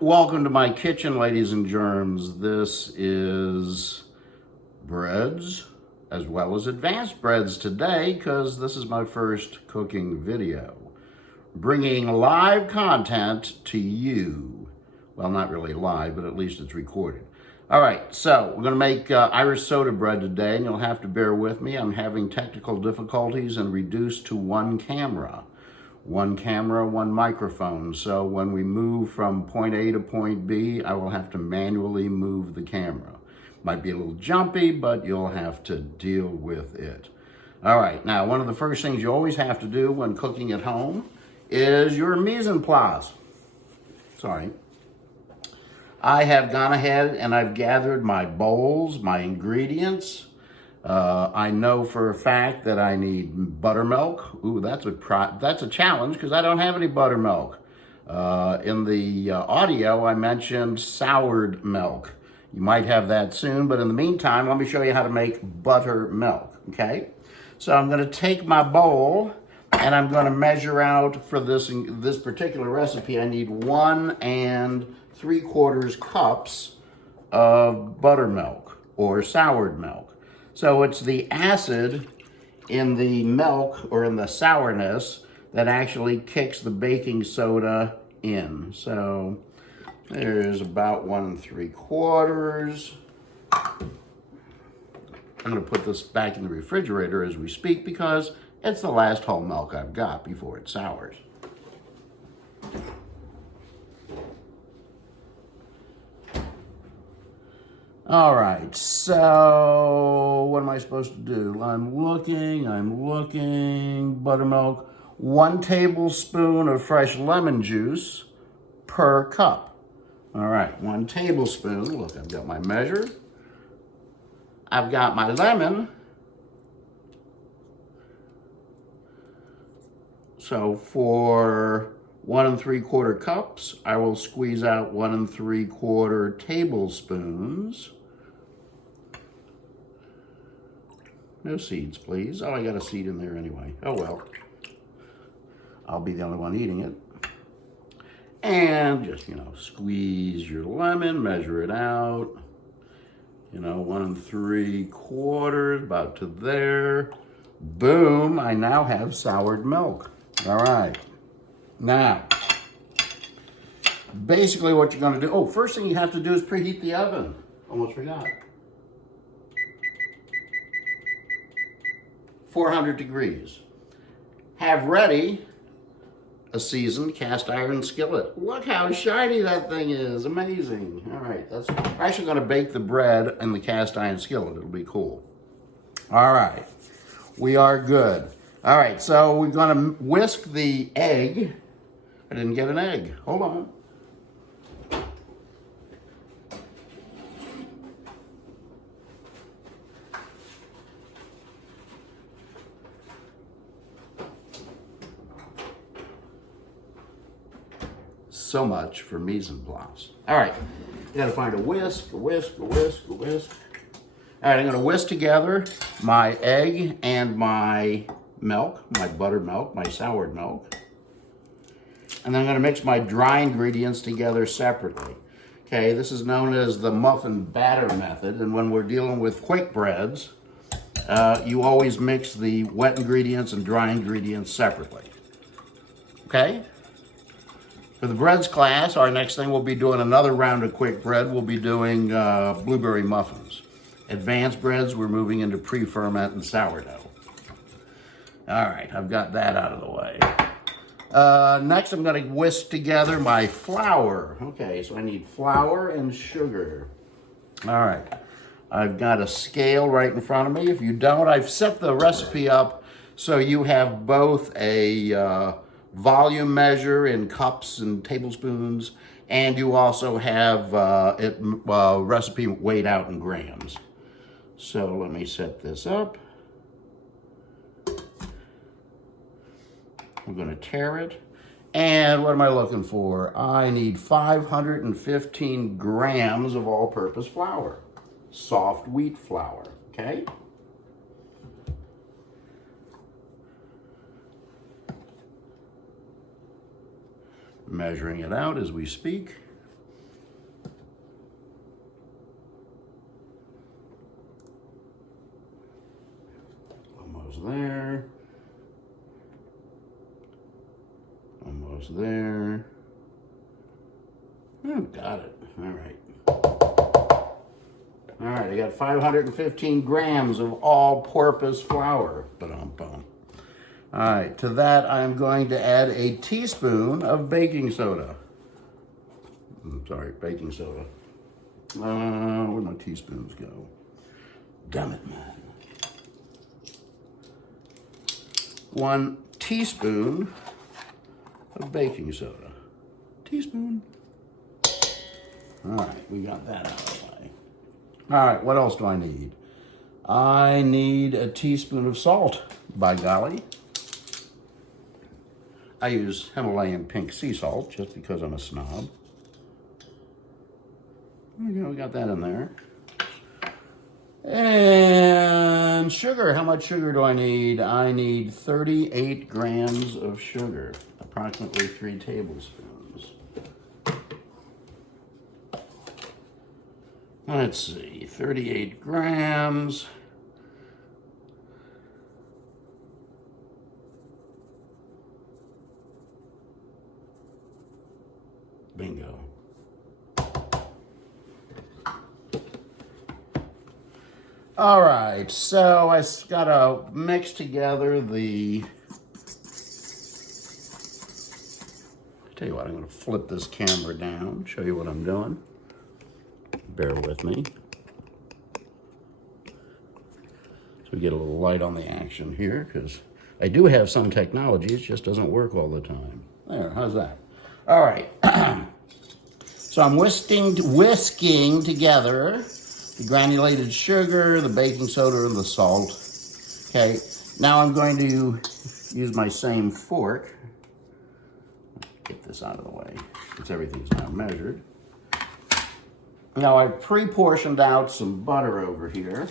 Welcome to my kitchen, ladies and germs. This is breads as well as advanced breads today because this is my first cooking video. Bringing live content to you. Well, not really live, but at least it's recorded. All right, so we're going to make Irish soda bread today, and you'll have to bear with me. I'm having technical difficulties and reduced to one camera. One camera, one microphone. So when we move from point A to point B, I will have to manually move the camera. Might be a little jumpy, but you'll have to deal with it. All right, now one of the first things you always have to do when cooking at home is your mise en place. Sorry. I have gone ahead and I've gathered my bowls, my ingredients. I know for a fact that I need buttermilk. Ooh, that's a challenge because I don't have any buttermilk. In the audio, I mentioned soured milk. You might have that soon, but in the meantime, let me show you how to make buttermilk, okay? So I'm going to take my bowl and I'm going to measure out for this particular recipe. I need 1 3/4 cups of buttermilk or soured milk. So it's the acid in the milk or in the sourness that actually kicks the baking soda in. So there's about 1 3/4. I'm going to put this back in the refrigerator as we speak because it's the last whole milk I've got before it sours. All right, so what am I supposed to do? I'm looking, buttermilk, 1 tablespoon of fresh lemon juice per cup. All right, 1 tablespoon, look, I've got my measure. I've got my lemon. So for 1 3/4 cups, I will squeeze out 1 3/4 tablespoons. No seeds, please. Oh, I got a seed in there anyway. Oh, well. I'll be the only one eating it. And just, squeeze your lemon, measure it out. 1 3/4, about to there. Boom, I now have soured milk. All right. Now, basically what you're going to do, first thing you have to do is preheat the oven. Almost forgot. 400 degrees. Have ready a seasoned cast iron skillet. Look how shiny that thing is. Amazing. All right, we're actually going to bake the bread in the cast iron skillet. It'll be cool. All right, we are good. All right, so we're going to whisk the egg. I didn't get an egg. Hold on. So much for mise en place. All right, you gotta find a whisk. All right, I'm gonna whisk together my egg and my milk, my buttermilk, my soured milk. And then I'm gonna mix my dry ingredients together separately. Okay, this is known as the muffin batter method, and when we're dealing with quick breads, you always mix the wet ingredients and dry ingredients separately. Okay? For the breads class, our next thing we'll be doing another round of quick bread. We'll be doing blueberry muffins. Advanced breads, we're moving into pre-ferment and sourdough. All right, I've got that out of the way. Next, I'm going to whisk together my flour. Okay, so I need flour and sugar. All right, I've got a scale right in front of me. If you don't, I've set the recipe up so you have both a volume measure in cups and tablespoons, and you also have recipe weighed out in grams. So let me set this up. I'm going to tare it. And what am I looking for? I need 515 grams of all-purpose flour. Soft wheat flour, okay? Measuring it out as we speak. goes there. Oh, got it. All right. All right, I got 515 grams of all-purpose flour. Ba-dum-bum. All right, to that I'm going to add a teaspoon of baking soda. Where'd my teaspoons go? Damn it, man. 1 teaspoon of baking soda. Teaspoon. All right, we got that out of the way. All right, what else do I need? I need a teaspoon of salt, by golly. I use Himalayan pink sea salt just because I'm a snob. There you go, we got that in there. And sugar, how much sugar do I need? I need 38 grams of sugar, approximately 3 tablespoons. Let's see, 38 grams. Bingo. All right, so I got to mix together the... Tell you what, I'm going to flip this camera down, show you what I'm doing. Bear with me. So we get a little light on the action here, because I do have some technology, it just doesn't work all the time. There, how's that? All right. So I'm whisking together the granulated sugar, the baking soda, and the salt. Okay, now I'm going to use my same fork. Get this out of the way, because everything's now measured. Now I've pre-portioned out some butter over here,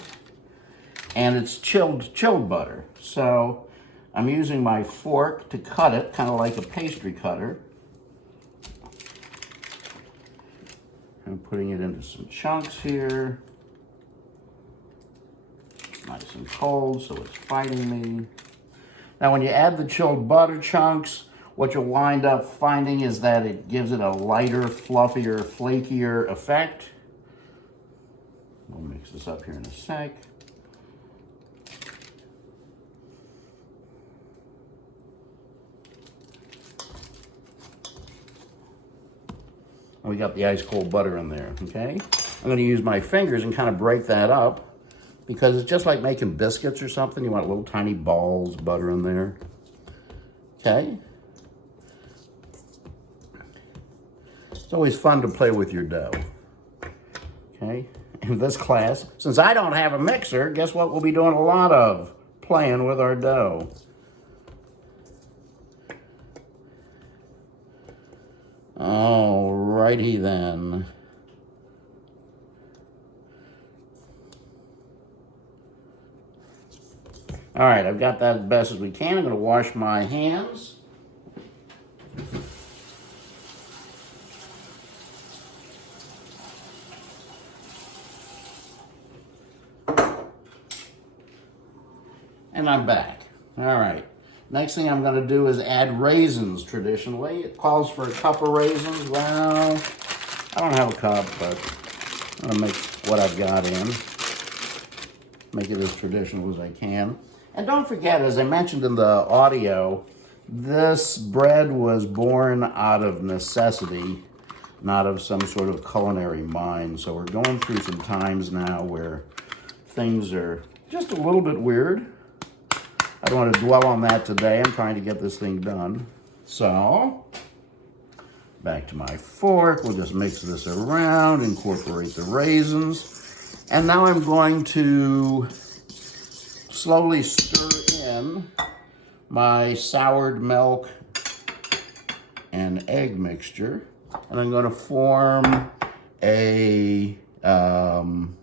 and it's chilled butter. So I'm using my fork to cut it, kind of like a pastry cutter. I'm putting it into some chunks here. Nice and cold, so it's fighting me. Now when you add the chilled butter chunks, what you'll wind up finding is that it gives it a lighter, fluffier, flakier effect. We'll mix this up here in a sec. We got the ice cold butter in there, okay? I'm gonna use my fingers and kind of break that up, because it's just like making biscuits or something. You want little tiny balls of butter in there. Okay? It's always fun to play with your dough. Okay? In this class, since I don't have a mixer, guess what we'll be doing a lot of? Playing with our dough. Alrighty then. All right, I've got that as best as we can. I'm going to wash my hands. And I'm back. All right. Next thing I'm going to do is add raisins traditionally. It calls for a cup of raisins. Well, I don't have a cup, but I'm going to mix what I've got in. Make it as traditional as I can. And don't forget, as I mentioned in the audio, this bread was born out of necessity, not of some sort of culinary mind. So we're going through some times now where things are just a little bit weird. I don't want to dwell on that today. I'm trying to get this thing done. So, back to my fork. We'll just mix this around, incorporate the raisins. And now I'm going to slowly stir in my soured milk and egg mixture. And I'm going to form a kind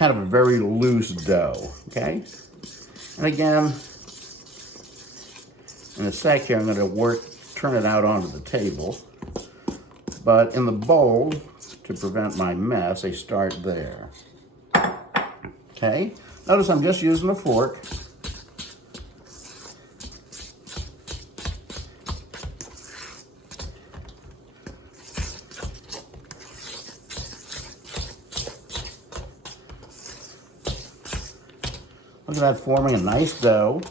of a very loose dough, okay? And again, in a sec here, I'm going to turn it out onto the table. But in the bowl, to prevent my mess, I start there. Okay? Notice I'm just using a fork. Look at that, forming a nice dough.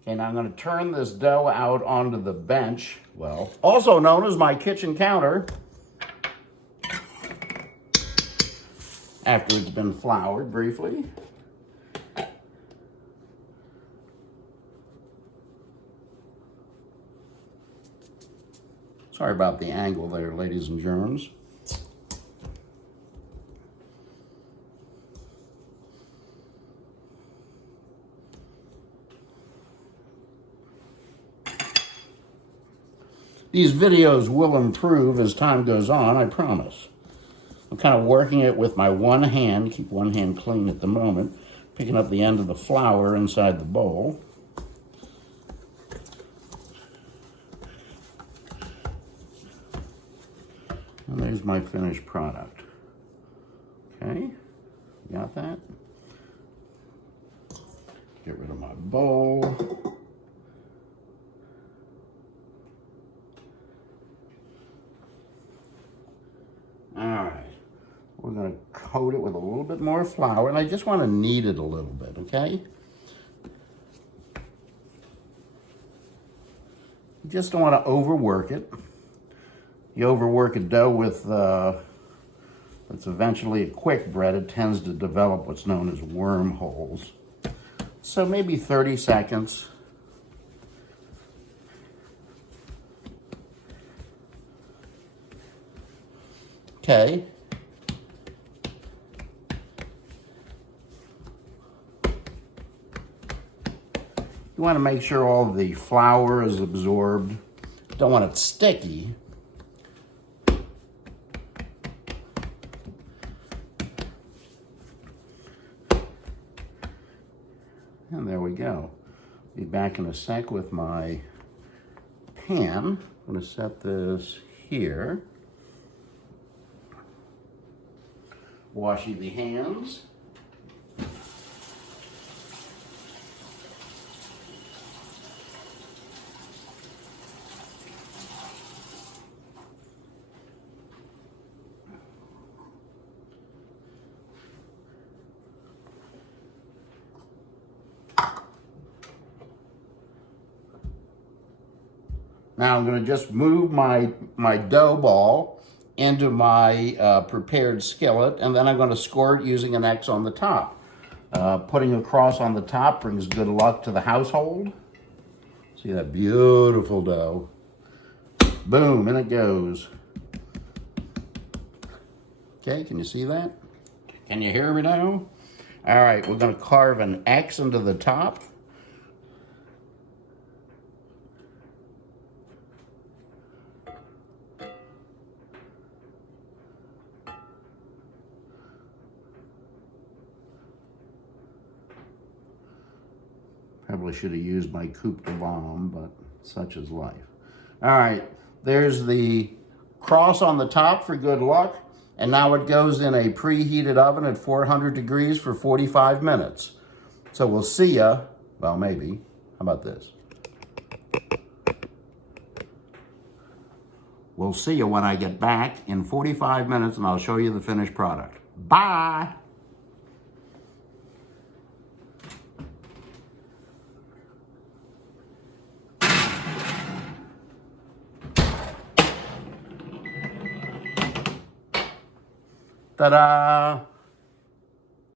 Okay, now I'm going to turn this dough out onto the bench, well, also known as my kitchen counter, after it's been floured briefly. Sorry about the angle there, ladies and germs. These videos will improve as time goes on, I promise. I'm kind of working it with my one hand, keep one hand clean at the moment, picking up the end of the flour inside the bowl. And there's my finished product. Okay, got that? Get rid of my bowl. All right, we're gonna coat it with a little bit more flour, and I just wanna knead it a little bit, okay? You just don't wanna overwork it. You overwork a dough with, it's eventually a quick bread, it tends to develop what's known as wormholes. So maybe 30 seconds. Okay. You want to make sure all the flour is absorbed. Don't want it sticky. And there we go. Be back in a sec with my pan. I'm going to set this here. Washing the hands. Now I'm going to just move my dough ball into my prepared skillet, and then I'm going to score it using an X on the top. Putting a cross on the top brings good luck to the household. See that beautiful dough? Boom, and it goes. Okay, can you see that? Can you hear me now? All right, we're going to carve an X into the top. Probably should have used my coupe de bombe, but such is life. All right, there's the cross on the top for good luck, and now it goes in a preheated oven at 400 degrees for 45 minutes. So we'll see ya, well, maybe. How about this? We'll see you when I get back in 45 minutes, and I'll show you the finished product. Bye! Ta-da!